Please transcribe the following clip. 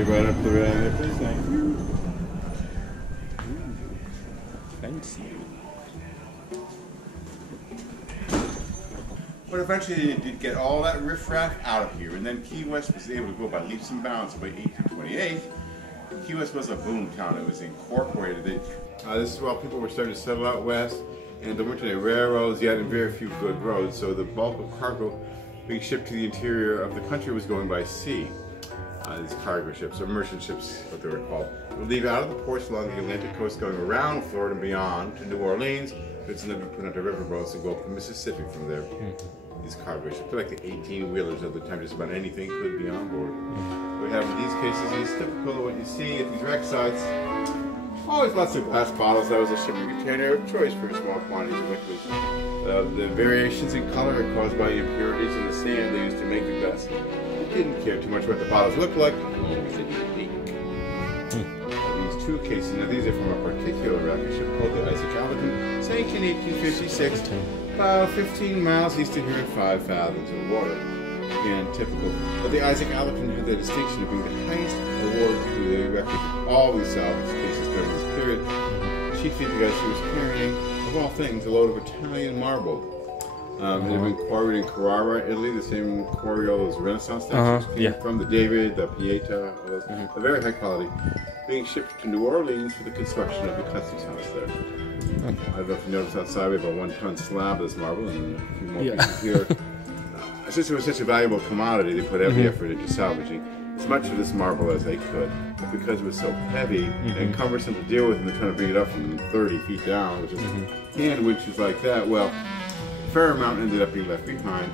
you right up the right there, please. Thank you. Fancy. But eventually they did get all that riffraff out of here, and then Key West was able to go by leaps and bounds. By 1828, Key West was a boom town. It was incorporated. This is while people were starting to settle out west, and there weren't any railroads yet, and very few good roads. So the bulk of cargo being shipped to the interior of the country was going by sea. These cargo ships, or merchant ships, what they were called, would leave out of the ports along the Atlantic coast, going around Florida and beyond to New Orleans. It's then put onto river boats and go up the Mississippi from there. These cargo ships, they're like the 18-wheelers of the time. Just about anything could be on board. What we have in these cases is typical of what you see at these wreck sites. Always lots of glass bottles. That was a shipping container of choice for small quantities of liquids. The variations in color are caused by impurities in the sand they used to make the vessel. They didn't care too much what the bottles looked like, as long as they didn't leak. These two cases, now these are from a particular wreck, a ship called the Untitled, sank in 1856, about 15 miles east of here at 5 fathoms of water. Again, typical. But the Isaac Allerton had the distinction of being the highest award to the record of all these salvage cases during this period, chiefly because she was carrying, of all things, a load of Italian marble. It had been quarried in Carrara, Italy, the same quarry all those Renaissance statues came from, the David, the Pieta, all those, a very high quality, being shipped to New Orleans for the construction of the customs house there. I don't know if you noticed outside, we have a 1-ton slab of this marble, and a few more pieces here. Since it was such a valuable commodity, they put every effort into salvaging as much of this marble as they could. But because it was so heavy and cumbersome to deal with, and they're trying to bring it up from 30 feet down, which is hand winches like that, well, a fair amount ended up being left behind.